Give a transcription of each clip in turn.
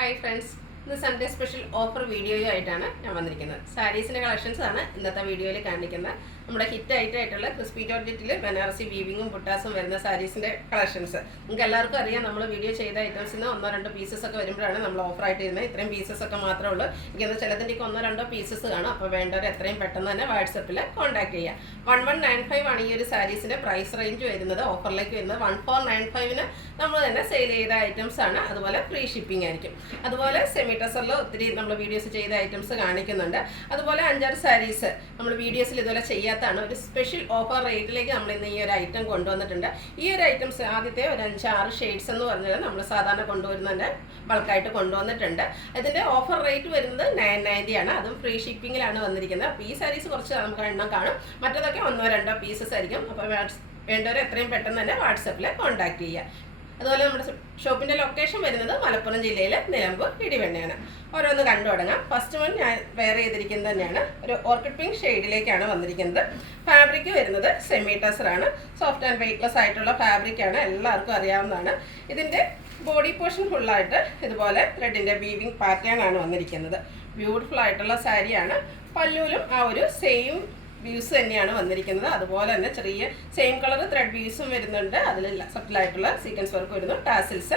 Hi friends, this is Sunday special offer video ആയിട്ടാണ് ഞാൻ വന്നിരിക്കുന്നത്. സാരീസിന്റെ കളക്ഷൻസ് ആണ് ഇന്നത്തെ വീഡിയോയിൽ കാണിക്കുന്നത്. നമ്മുടെ ഹിറ്റ് ആയിട്ടുള്ള ക്രിസ്പി ജോർജറ്റിൽ ബനാറസി വീവിങ്ങും ബുട്ടാസും വരുന്ന സാരീസിന്റെ കളക്ഷൻസ്. നിങ്ങൾക്ക് എല്ലാവർക്കും അറിയാം നമ്മൾ വീഡിയോ ചെയ്ത ഐറ്റംസിന് ഒന്നോ രണ്ടോ പീസസ് ഒക്കെ വരുമ്പോഴാണ് നമ്മൾ ഓഫർ ആയിട്ട് ഇരുന്നത്. ഇത്രയും പീസസ് ഒക്കെ മാത്രമേ ഉള്ളൂ. എനിക്കൊന്ന് ചിലതിൻ്റെ ഒന്നോ രണ്ടോ പീസസ് കാണും. അപ്പോൾ വേണ്ടവർ എത്രയും പെട്ടെന്ന് തന്നെ വാട്സപ്പിൽ കോൺടാക്ട് ചെയ്യുക. 1195 ആണ് ഈ ഒരു സാരീസിന്റെ പ്രൈസ് റേഞ്ച് വരുന്നത്. ഓഫറിലേക്ക് വരുന്നത് 1495 നമ്മൾ തന്നെ സെയിൽ ചെയ്ത ഐറ്റംസ് ആണ്. അതുപോലെ ഫ്രീ ഷിപ്പിംഗ് ആയിരിക്കും. അതുപോലെ സെമി ടസറിൽ ഒത്തിരി നമ്മൾ വീഡിയോസ് ചെയ്ത ഐറ്റംസ് കാണിക്കുന്നുണ്ട്. അതുപോലെ 5-6 സാരീസ് നമ്മൾ വീഡിയോസിൽ ഇതുപോലെ ചെയ്യാത്തതാണ്. ഒരു സ്പെഷ്യൽ ഓഫർ റേറ്റിലേക്ക് നമ്മൾ ഇന്ന് ഈ ഒരു ഐറ്റം കൊണ്ടുവന്നിട്ടുണ്ട്. ഈ ഒരു ഐറ്റംസ് ആദ്യത്തെ ഒരു 5-6 ഷെയ്ഡ്സ് എന്ന് പറഞ്ഞാൽ നമ്മൾ സാധാരണ കൊണ്ടുവരുന്നതിൻ്റെ ബൾക്കായിട്ട് കൊണ്ടുവന്നിട്ടുണ്ട്. ഇതിൻ്റെ ഓഫർ റേറ്റ് വരുന്നത് 990 ആണ്. അതും ഫ്രീ ഷിപ്പിങ്ങിലാണ് വന്നിരിക്കുന്നത്. അപ്പോൾ ഈ സാരീസ് കുറച്ച് നമുക്ക് എണ്ണം കാണും. മറ്റതൊക്കെ 1-2 പീസസ് ആയിരിക്കും. അപ്പോൾ വേണ്ടവർ എത്രയും പെട്ടെന്ന് തന്നെ വാട്സപ്പിൽ കോൺടാക്ട് ചെയ്യുക. അതുപോലെ നമ്മുടെ ഷോപ്പിൻ്റെ ലൊക്കേഷൻ വരുന്നത് മലപ്പുറം ജില്ലയിലെ നിലമ്പൂർ ഇടിവണ്ണയാണ്. ഓരോന്ന് കണ്ടു തുടങ്ങാം. ഫസ്റ്റ് വൺ ഞാൻ വെയർ ചെയ്തിരിക്കുന്നത് തന്നെയാണ്. ഒരു ഓർക്കിഡ് പിങ്ക് ഷെയ്ഡിലേക്കാണ് വന്നിരിക്കുന്നത്. ഫാബ്രിക് വരുന്നത് സെമി ടസറാണ്. സോഫ്റ്റ് ആൻഡ് വെയ്റ്റ്ലെസ് ആയിട്ടുള്ള ഫാബ്രിക്കാണ്, എല്ലാവർക്കും അറിയാവുന്നതാണ്. ഇതിൻ്റെ ബോഡി പോർഷൻ ഫുള്ളായിട്ട് ഇതുപോലെ ത്രെഡിൻ്റെ വീവിങ് പാറ്റേൺ ആണ് വന്നിരിക്കുന്നത്. ബ്യൂട്ടിഫുൾ ആയിട്ടുള്ള സാരിയാണ്. പല്ലുവിലും ആ ഒരു സെയിം വ്യൂസ് തന്നെയാണ് വന്നിരിക്കുന്നത്. അതുപോലെ തന്നെ ചെറിയ സെയിം കളർ ത്രെഡ് വ്യൂസും വരുന്നുണ്ട്. അതിൽ സട്ടിലായിട്ടുള്ള സീക്വൻസ് വർക്ക് വരുന്നു. ടാസിൽസ്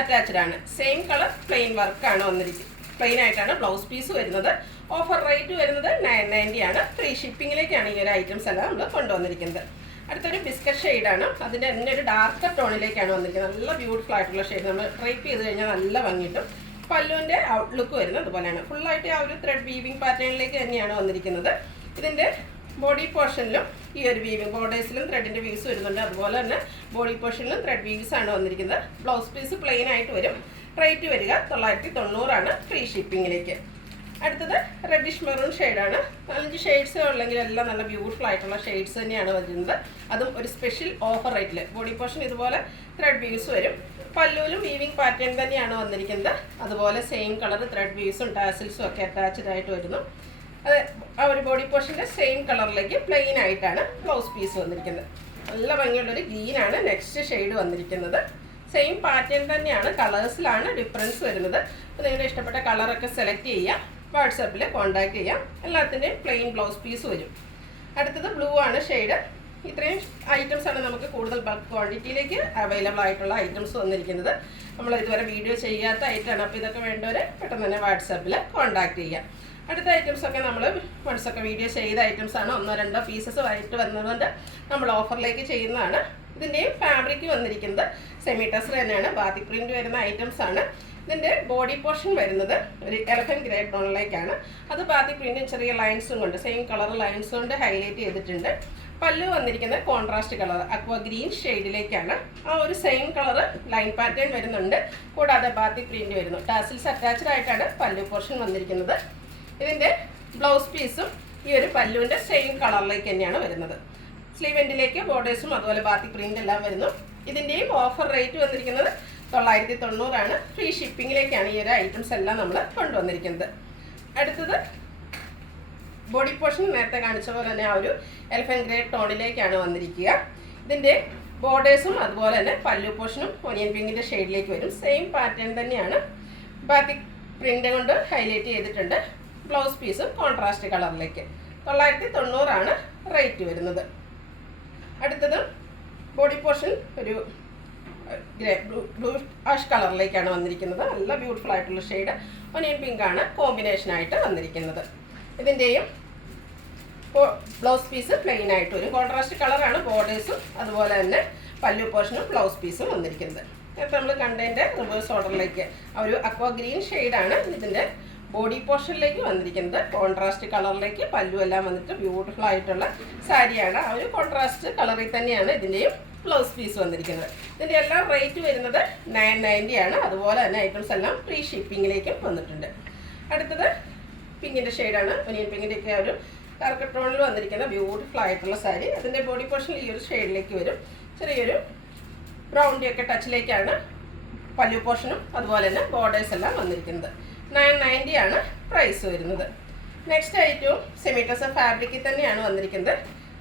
അറ്റാച്ച്ഡ് ആണ്. സെയിം കളർ പ്ലെയിൻ വർക്കാണ് വന്നിരിക്കുന്നത്. പ്ലെയിൻ ആയിട്ടാണ് ബ്ലൗസ് പീസ് വരുന്നത്. ഓഫർ റേറ്റ് വരുന്നത് 990 ആണ്. ഫ്രീ ഷിപ്പിങ്ങിലേക്കാണ് ഈ ഒരു ഐറ്റംസ് എല്ലാം നമ്മൾ കൊണ്ടുവന്നിരിക്കുന്നത്. അടുത്തൊരു ബിസ്ക്കറ്റ് ഷെയ്ഡാണ്. അതിൻ്റെ തന്നെ ഒരു ഡാർക്കർ ടോണിലേക്കാണ് വന്നിരിക്കുന്നത്. നല്ല ബ്യൂട്ടിഫുൾ ആയിട്ടുള്ള ഷെയ്ഡ്. നമ്മൾ ഡ്രൈപ്പ് ചെയ്ത് കഴിഞ്ഞാൽ നല്ല ഭംഗിയിട്ടും. പല്ലുവിൻ്റെ ഔട്ട്ലുക്ക് വരുന്നത് അതുപോലെയാണ്. ഫുള്ളായിട്ട് ആ ഒരു ത്രെഡ് വീവിങ് പാറ്റേണിലേക്ക് തന്നെയാണ് വന്നിരിക്കുന്നത്. ഇതിൻ്റെ ബോഡി പോർഷനിലും ഈ ഒരു വീവിങ് ബോർഡേഴ്സിലും ത്രെഡിൻ്റെ വ്യൂസ് വരുന്നുണ്ട്. അതുപോലെ തന്നെ ബോഡി പോർഷനിലും ത്രെഡ് വ്യൂസ് ആണ് വന്നിരിക്കുന്നത്. ബ്ലൗസ് പീസ് പ്ലെയിൻ ആയിട്ട് വരും. റേറ്റ് വരിക 990 ആണ് ഫ്രീ ഷിപ്പിങ്ങിലേക്ക്. അടുത്തത് റെഡിഷ് മെറൂൺ ഷെയ്ഡാണ്. 5 ഷെയ്ഡ്സ് ഉള്ളെങ്കിൽ എല്ലാം നല്ല ബ്യൂട്ടിഫുൾ ആയിട്ടുള്ള ഷെയ്ഡ്സ് തന്നെയാണ് വരുന്നത്. അതും ഒരു സ്പെഷ്യൽ ഓഫർ റേറ്റിൽ. ബോഡി പോർഷൻ ഇതുപോലെ ത്രെഡ് വ്യൂസ് വരും. പല്ലുവിലും വീവിങ് പാറ്റേൺ തന്നെയാണ് വന്നിരിക്കുന്നത്. അതുപോലെ സെയിം കളർ ത്രെഡ് വ്യൂസും ടാസിൽസും ഒക്കെ അറ്റാച്ച്ഡ് ആയിട്ട് വരുന്നു. അത് ആ ഒരു ബോഡി പോർഷൻ്റെ സെയിം കളറിലേക്ക് പ്ലെയിൻ ആയിട്ടാണ് ബ്ലൗസ് പീസ് വന്നിരിക്കുന്നത്. നല്ല ഭംഗിയുള്ളൊരു ഗ്രീനാണ് നെക്സ്റ്റ് ഷെയ്ഡ് വന്നിരിക്കുന്നത്. സെയിം പാറ്റേൺ തന്നെയാണ്, കളേഴ്സിലാണ് ഡിഫറൻസ് വരുന്നത്. അപ്പോൾ നിങ്ങളുടെ ഇഷ്ടപ്പെട്ട കളറൊക്കെ സെലക്ട് ചെയ്യുക, വാട്സാപ്പിൽ കോൺടാക്ട് ചെയ്യാം. എല്ലാത്തിൻ്റെയും പ്ലെയിൻ ബ്ലൗസ് പീസ് വരും. അടുത്തത് ബ്ലൂ ആണ് ഷെയ്ഡ്. ഇത്രയും ഐറ്റംസ് ആണ് നമുക്ക് കൂടുതൽ ബൾക്ക് ക്വാണ്ടിറ്റിയിലേക്ക് അവൈലബിൾ ആയിട്ടുള്ള ഐറ്റംസ് വന്നിരിക്കുന്നത്. നമ്മൾ ഇതുവരെ വീഡിയോ ചെയ്യാത്ത ഐറ്റമാണ്. അപ്പോൾ ഇതൊക്കെ വേണ്ടവർ പെട്ടെന്ന് തന്നെ വാട്സാപ്പിൽ കോൺടാക്ട് ചെയ്യാം. അടുത്ത ഐറ്റംസൊക്കെ നമ്മൾ വൺസൊക്കെ വീഡിയോ ചെയ്ത ഐറ്റംസാണ്. 1-2 പീസസ് ആയിട്ട് വന്നതുകൊണ്ട് നമ്മൾ ഓഫറിലേക്ക് ചെയ്യുന്നതാണ്. ഇതിൻ്റെയും ഫാബ്രിക് വന്നിരിക്കുന്നത് സെമി ടസർ തന്നെയാണ്. ബാത്തിക് പ്രിൻറ്റ് വരുന്ന ഐറ്റംസാണ്. ഇതിൻ്റെ ബോഡി പോർഷൻ വരുന്നത് ഒരു എലഫൻറ്റ് ഗ്രേ ടോണിലേക്കാണ്. അത് ബാത്തിക് പ്രിൻറ്റും ചെറിയ ലൈൻസും കൊണ്ട് സെയിം കളർ ലൈൻസ് കൊണ്ട് ഹൈലൈറ്റ് ചെയ്തിട്ടുണ്ട്. പല്ലു വന്നിരിക്കുന്നത് കോൺട്രാസ്റ്റ് കളർ അക്വ ഗ്രീൻ ഷെയ്ഡിലേക്കാണ്. ആ ഒരു സെയിം കളർ ലൈൻ പാറ്റേൺ വരുന്നുണ്ട്. കൂടാതെ ബാത്തിക് പ്രിൻറ്റ് വരുന്നു. ടാസിൽസ് അറ്റാച്ച്ഡ് ആയിട്ടാണ് പല്ലു പോർഷൻ വന്നിരിക്കുന്നത്. ഇതിൻ്റെ ബ്ലൗസ് പീസും ഈ ഒരു പല്ലുവിൻ്റെ സെയിം കളറിലേക്ക് തന്നെയാണ് വരുന്നത്. സ്ലീവ് എൻഡിലേക്ക് ബോർഡേഴ്സും അതുപോലെ ബാത്തിക് പ്രിൻ്റ് എല്ലാം വരുന്നു. ഇതിൻ്റെയും ഓഫർ റേറ്റ് വന്നിരിക്കുന്നത് 990 ആണ്. ഫ്രീ ഷിപ്പിങ്ങിലേക്കാണ് ഈ ഒരു ഐറ്റംസ് എല്ലാം നമ്മൾ കൊണ്ടുവന്നിരിക്കുന്നത്. അടുത്തത് ബോഡി പോർഷൻ നേരത്തെ കാണിച്ച പോലെ തന്നെ ആ ഒരു എലഫൻറ്റ് ഗ്രേ ടോണിലേക്കാണ് വന്നിരിക്കുക. ഇതിൻ്റെ ബോർഡേഴ്സും അതുപോലെ തന്നെ പല്ലു പോർഷനും ഒനിയൻ പിങ്കിൻ്റെ ഷെയ്ഡിലേക്ക് വരും. സെയിം പാറ്റേൺ തന്നെയാണ്. ബാത്തിക് പ്രിൻ്റ് കൊണ്ട് ഹൈലൈറ്റ് ചെയ്തിട്ടുണ്ട്. ബ്ലൗസ് പീസും കോൺട്രാസ്റ്റ് കളറിലേക്ക് 990 ആണ് റേറ്റ് വരുന്നത്. അടുത്തത് ബോഡി പോർഷൻ ഒരു ഗ്രേ ബ്ലൂ ആഷ് കളറിലേക്കാണ് വന്നിരിക്കുന്നത്. നല്ല ബ്യൂട്ടിഫുൾ ആയിട്ടുള്ള ഷെയ്ഡ് ഒനിയൻ പിങ്ക് ആണ് കോമ്പിനേഷനായിട്ട് വന്നിരിക്കുന്നത്. ഇതിൻ്റെയും ബ്ലൗസ് പീസ് പ്ലെയിൻ ആയിട്ട് വരും. കോൺട്രാസ്റ്റ് കളറാണ് ബോർഡേഴ്സും അതുപോലെ തന്നെ പല്ലു പോർഷനും ബ്ലൗസ് പീസും വന്നിരിക്കുന്നത്. നേരത്തെ നമ്മൾ കണ്ടതിൻ്റെ റിവേഴ്സ് ഓർഡറിലേക്ക് ആ ഒരു അക്വ ഗ്രീൻ ഷെയ്ഡാണ് ഇതിൻ്റെ ബോഡി പോർഷനിലേക്ക് വന്നിരിക്കുന്നത്. കോൺട്രാസ്റ്റ് കളറിലേക്ക് പല്ലു എല്ലാം വന്നിട്ട് ബ്യൂട്ടിഫുൾ ആയിട്ടുള്ള സാരിയാണ്. ആ ഒരു കോൺട്രാസ്റ്റ് കളറിൽ തന്നെയാണ് ഇതിൻ്റെയും ബ്ലൗസ് പീസ് വന്നിരിക്കുന്നത്. ഇതിൻ്റെ എല്ലാം റേറ്റ് വരുന്നത് 990 ആണ്. അതുപോലെ തന്നെ ഐറ്റംസ് എല്ലാം ഫ്രീ ഷിപ്പിങ്ങിലേക്കും വന്നിട്ടുണ്ട്. അടുത്തത് പിങ്കിൻ്റെ ഷെയ്ഡാണ്. ഒനിയൻ പിങ്കിൻ്റെ ഒക്കെ ഒരു കറുത്ത ടോണിൽ വന്നിരിക്കുന്ന ബ്യൂട്ടിഫുൾ ആയിട്ടുള്ള സാരി. അതിൻ്റെ ബോഡി പോർഷൻ ഈ ഒരു ഷെയ്ഡിലേക്ക് വരും. ചെറിയൊരു ബ്രൗണിൻ്റെ ഒക്കെ ടച്ചിലേക്കാണ് പല്ലു പോർഷനും അതുപോലെ തന്നെ ബോർഡേഴ്സ് എല്ലാം വന്നിരിക്കുന്നത്. 990 ആണ് പ്രൈസ് വരുന്നത്. നെക്സ്റ്റ് ഐറ്റവും സെമി ടസർ ഫാബ്രിക്കിൽ തന്നെയാണ് വന്നിരിക്കുന്നത്.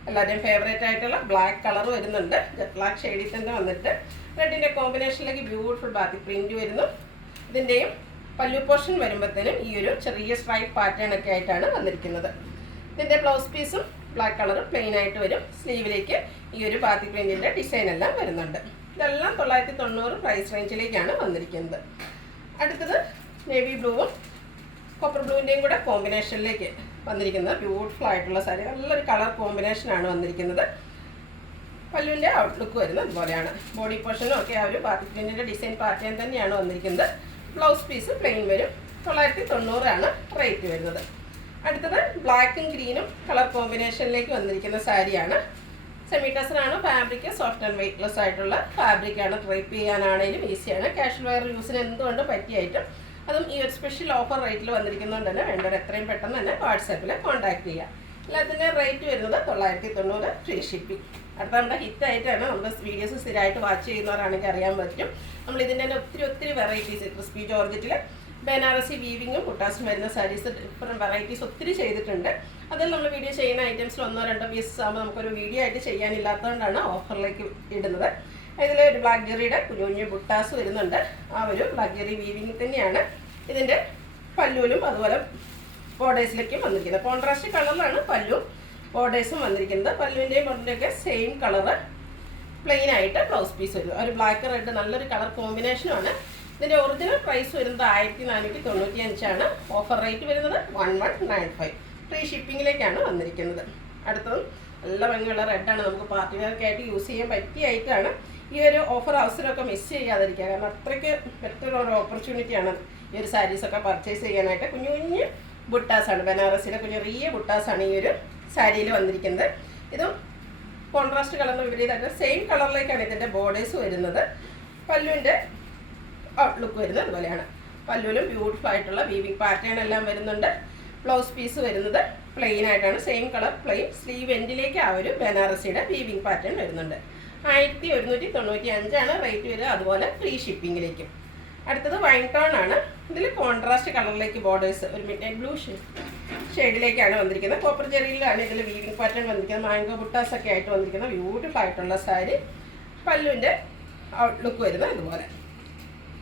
എല്ലാവരുടെയും ഫേവറേറ്റ് ആയിട്ടുള്ള ബ്ലാക്ക് കളർ വരുന്നുണ്ട്. ജെറ്റ് ബ്ലാക്ക് ഷെയ്ഡിൽ തന്നെ വന്നിട്ട് റെഡിൻ്റെ കോമ്പിനേഷനിലേക്ക് ബ്യൂട്ടിഫുൾ ബാത്തിക് പ്രിൻറ്റ് വരുന്നു. ഇതിൻ്റെയും പല്ലു പോർഷൻ വരുമ്പോഴത്തേനും ഈ ഒരു ചെറിയ സ്ട്രൈപ്പ് പാറ്റേൺ ഒക്കെ ആയിട്ടാണ് വന്നിരിക്കുന്നത്. ഇതിൻ്റെ ബ്ലൗസ് പീസും ബ്ലാക്ക് കളർ പ്ലെയിൻ ആയിട്ട് വരും. സ്ലീവിലേക്ക് ഈ ഒരു ബാത്തി പ്രിന്റിൻ്റെ ഡിസൈൻ എല്ലാം വരുന്നുണ്ട്. ഇതെല്ലാം 990 പ്രൈസ് റേഞ്ചിലേക്കാണ് വന്നിരിക്കുന്നത്. അടുത്തത് നേവി ബ്ലൂവും കോപ്പർ ബ്ലൂവിൻ്റെയും കൂടെ കോമ്പിനേഷനിലേക്ക് വന്നിരിക്കുന്നത് ബ്യൂട്ടിഫുൾ ആയിട്ടുള്ള സാരി. നല്ലൊരു കളർ കോമ്പിനേഷനാണ് വന്നിരിക്കുന്നത്. പല്ലുവിൻ്റെ ഔട്ട്ലുക്ക് വരുന്നത് ഇതുപോലെയാണ്. ബോഡി പോർഷനും ഒക്കെ ആ ഒരു ബാത്തി പ്രിന്റിൻ്റെ ഡിസൈൻ പാറ്റേൺ തന്നെയാണ് വന്നിരിക്കുന്നത്. ബ്ലൗസ് പീസ് പ്ലെയിൻ വരും. 990 ആണ് റേറ്റ് വരുന്നത്. അടുത്തത് ബ്ലാക്കും ഗ്രീനും കളർ കോമ്പിനേഷനിലേക്ക് വന്നിരിക്കുന്ന സാരിയാണ്. സെമി ടസറാണ് ഫാബ്രിക്. സോഫ്റ്റ് ആൻഡ് വെയ്റ്റ്ലെസ് ആയിട്ടുള്ള ഫാബ്രിക്കാണ്. ഡ്രൈപ്പ് ചെയ്യാനാണെങ്കിലും ഈസിയാണ്. കാഷ്വൽ വെയർ യൂസിന് എന്തുകൊണ്ട് പറ്റിയായിട്ടും അതും ഈ ഒരു സ്പെഷ്യൽ ഓഫർ റേറ്റിൽ വന്നിരിക്കുന്നതുകൊണ്ട് തന്നെ വേണ്ടവർ എത്രയും പെട്ടെന്ന് തന്നെ വാട്സാപ്പിൽ കോൺടാക്ട് ചെയ്യുക. എല്ലാത്തിൻ്റെ റേറ്റ് വരുന്നത് 990 ഫ്രീ ഷിപ്പിംഗ്. അടുത്ത നമ്മുടെ ഹിറ്റായിട്ടാണ് നമ്മുടെ വീഡിയോസ് സ്ഥിരമായിട്ട് വാച്ച് ചെയ്യുന്നവരാണെങ്കിൽ അറിയാൻ പറ്റും. നമ്മൾ ഇതിൻ്റെ തന്നെ ഒത്തിരി വെറൈറ്റീസ് ക്രിസ്പി ജോർജറ്റിൽ ബനാറസി വീവിങ്ങും ബുട്ടാസും വരുന്ന സാരീസ് ഡിഫറെൻറ്റ് വെറൈറ്റീസ് ഒത്തിരി ചെയ്തിട്ടുണ്ട്. അതിൽ നമ്മൾ വീഡിയോ ചെയ്യുന്ന ഐറ്റംസിൽ 1-2 പീസസ് ആകുമ്പോൾ നമുക്കൊരു വീഡിയോ ആയിട്ട് ചെയ്യാനില്ലാത്തതുകൊണ്ടാണ് ഓഫറിലേക്ക് ഇടുന്നത്. ഇതിൽ ഒരു ബ്ലാക്ക് ജെറിയുടെ കുഞ്ഞു ബുട്ടാസ് വരുന്നുണ്ട്. ആ ഒരു ബ്ലാക്ക് ജെറി വീവിങ് തന്നെയാണ് ഇതിൻ്റെ പല്ലുവിലും അതുപോലെ ബോർഡേഴ്സിലേക്കും വന്നിരിക്കുന്നത്. കോൺട്രാസ്റ്റ് കളറിലാണ് പല്ലും ബോർഡേഴ്സും വന്നിരിക്കുന്നത്. പല്ലുവിൻ്റെയും ബോർഡിൻ്റെയൊക്കെ സെയിം കളറ് പ്ലെയിൻ ആയിട്ട് ബ്ലൗസ് പീസ് വരും. ഒരു ബ്ലാക്ക് റെഡ് നല്ലൊരു കളർ കോമ്പിനേഷനുമാണ്. ഇതിൻ്റെ ഒറിജിനൽ പ്രൈസ് വരുന്നത് 1495 ആണ്. ഓഫർ റേറ്റ് വരുന്നത് 1195. ഫ്രീ ഷിപ്പിങ്ങിലേക്കാണ് വന്നിരിക്കുന്നത്. അടുത്തതും നല്ല ഭംഗിയുള്ള റെഡാണ്. നമുക്ക് പാർട്ടി വെയർക്ക് ആയിട്ട് യൂസ് ചെയ്യാൻ പറ്റിയ ഐറ്റമാണ്. ഈ ഒരു ഓഫർ അവസരമൊക്കെ മിസ് ചെയ്യാതിരിക്കുക. കാരണം അത്രയ്ക്ക് ബെറ്റർ ഒരു ഓപ്പർച്യൂണിറ്റിയാണ് ഈ ഒരു സാരീസൊക്കെ പർച്ചേസ് ചെയ്യാനായിട്ട്. കുഞ്ഞു ബുട്ടാസാണ്. ബനാറസിയുടെ ചെറിയ ബുട്ടാസാണ് ഈ ഒരു സാരിയിൽ വന്നിരിക്കുന്നത്. ഇതും കോൺട്രാസ്റ്റ് കളറിന് വിപരീതമായിട്ട് സെയിം കളറിലേക്കാണ് ഇതിൻ്റെ ബോർഡേഴ്സ് വരുന്നത്. പല്ലുവിൻ്റെ ഔട്ട്ലുക്ക് വരുന്നത് അതുപോലെയാണ്. പല്ലുവിലും ബ്യൂട്ടിഫുൾ ആയിട്ടുള്ള വീവിങ് പാറ്റേൺ എല്ലാം വരുന്നുണ്ട്. ബ്ലൗസ് പീസ് വരുന്നത് പ്ലെയിൻ ആയിട്ടാണ്. Same colour plain. സ്ലീവ് എൻഡിലേക്ക് ആ ഒരു ബനാറസിയുടെ വീവിങ് പാറ്റേൺ വരുന്നുണ്ട്. 1195 ആണ് റേറ്റ് വരിക. അതുപോലെ ഫ്രീ ഷിപ്പിങ്ങിലേക്കും. അടുത്തത് വൈൻ ടോൺ ആണ്. ഇതിൽ കോൺട്രാസ്റ്റ് കളറിലേക്ക് ബോർഡേഴ്സ് ഒരു മിഡ് നൈറ്റ് ബ്ലൂ ഷെയ്ഡിലേക്കാണ് വന്നിരിക്കുന്നത്. കോപ്പർ ജെറിയിലാണ് ഇതിൽ വീവിങ് പാറ്റേൺ വന്നിരിക്കുന്നത്. മാംഗോ ബുട്ടാസ് ഒക്കെ ആയിട്ട് വന്നിരിക്കുന്ന ബ്യൂട്ടിഫുൾ ആയിട്ടുള്ള സാരി. പല്ലുവിൻ്റെ ഔട്ട്ലുക്ക് വരുന്നത് ഇതുപോലെ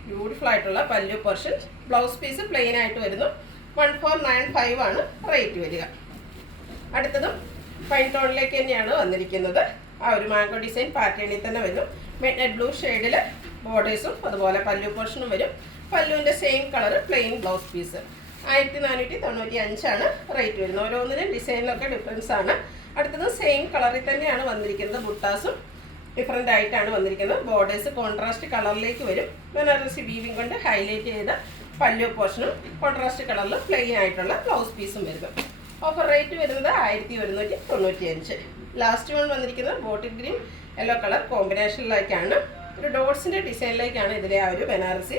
ബ്യൂട്ടിഫുൾ ആയിട്ടുള്ള പല്ലു പോർഷൻ. ബ്ലൗസ് പീസ് പ്ലെയിൻ ആയിട്ട് വരുന്നു. 1495 ആണ് റേറ്റ് വരിക. അടുത്തതും വൈൻ ടോണിലേക്ക് തന്നെയാണ് വന്നിരിക്കുന്നത്. ആ ഒരു മാംഗോ ഡിസൈൻ പാറ്റേണിൽ തന്നെ വരും. മിഡ് നൈറ്റ് ബ്ലൂ ഷെയ്ഡിൽ ബോർഡേഴ്സും അതുപോലെ പല്ലു പോർഷനും വരും. പല്ലുവിൻ്റെ same colour plain blouse piece. 1495 ആണ് റേറ്റ് വരുന്നത്. ഓരോന്നിനും ഡിസൈനിലൊക്കെ ഡിഫറൻസ് ആണ്. അടുത്തത് സെയിം കളറിൽ തന്നെയാണ് വന്നിരിക്കുന്നത്. ബുട്ടാസും ഡിഫറെൻ്റ് ആയിട്ടാണ് വന്നിരിക്കുന്നത്. ബോർഡേഴ്സ് കോൺട്രാസ്റ്റ് കളറിലേക്ക് വരും. ബനാറസി വീവിങ് കൊണ്ട് ഹൈലൈറ്റ് ചെയ്ത പല്ലു പോർഷനും കോൺട്രാസ്റ്റ് കളറിൽ പ്ലെയിൻ ആയിട്ടുള്ള ബ്ലൗസ് പീസും വരുന്നു. ഓഫർ റേറ്റ് വരുന്നത് 1195. ലാസ്റ്റ് വൺ വന്നിരിക്കുന്നത് ബോട്ടിൽ ഗ്രീൻ യെല്ലോ കളർ കോമ്പിനേഷനിലേക്കാണ്. ഒരു ഡോട്ട്സിൻ്റെ ഡിസൈനിലേക്കാണ് ഇതിലെ ആ ഒരു ബനാറസി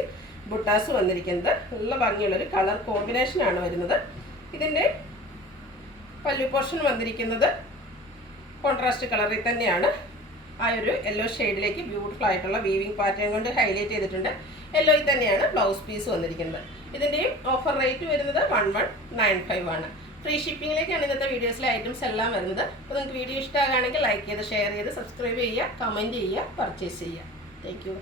ബുട്ടാസ് വന്നിരിക്കുന്നത്. നല്ല ഭംഗിയുള്ളൊരു കളർ കോമ്പിനേഷനാണ് വരുന്നത്. ഇതിൻ്റെ പല്ലു പോർഷൻ വന്നിരിക്കുന്നത് കോൺട്രാസ്റ്റ് കളറിൽ തന്നെയാണ്. ആ ഒരു യെല്ലോ ഷെയ്ഡിലേക്ക് ബ്യൂട്ടിഫുൾ ആയിട്ടുള്ള വീവിങ് പാറ്റേൺ കൊണ്ട് ഹൈലൈറ്റ് ചെയ്തിട്ടുണ്ട്. യെല്ലോയിൽ തന്നെയാണ് ബ്ലൗസ് പീസ് വന്നിരിക്കുന്നത്. ഇതിൻ്റെയും ഓഫർ റേറ്റ് വരുന്നത് 1195 ആണ്. ഫ്രീ ഷിപ്പിങ്ങിലേക്കാണ് ഇന്നത്തെ വീഡിയോസിലെ ഐറ്റംസ് എല്ലാം വരുന്നത്. അപ്പോൾ നിങ്ങൾക്ക് വീഡിയോ ഇഷ്ടമാകുകയാണെങ്കിൽ ലൈക്ക് ചെയ്ത് ഷെയർ ചെയ്ത് സബ്സ്ക്രൈബ് ചെയ്യുക, കമൻറ്റ് ചെയ്യുക, പർച്ചേസ് ചെയ്യുക. Thank you.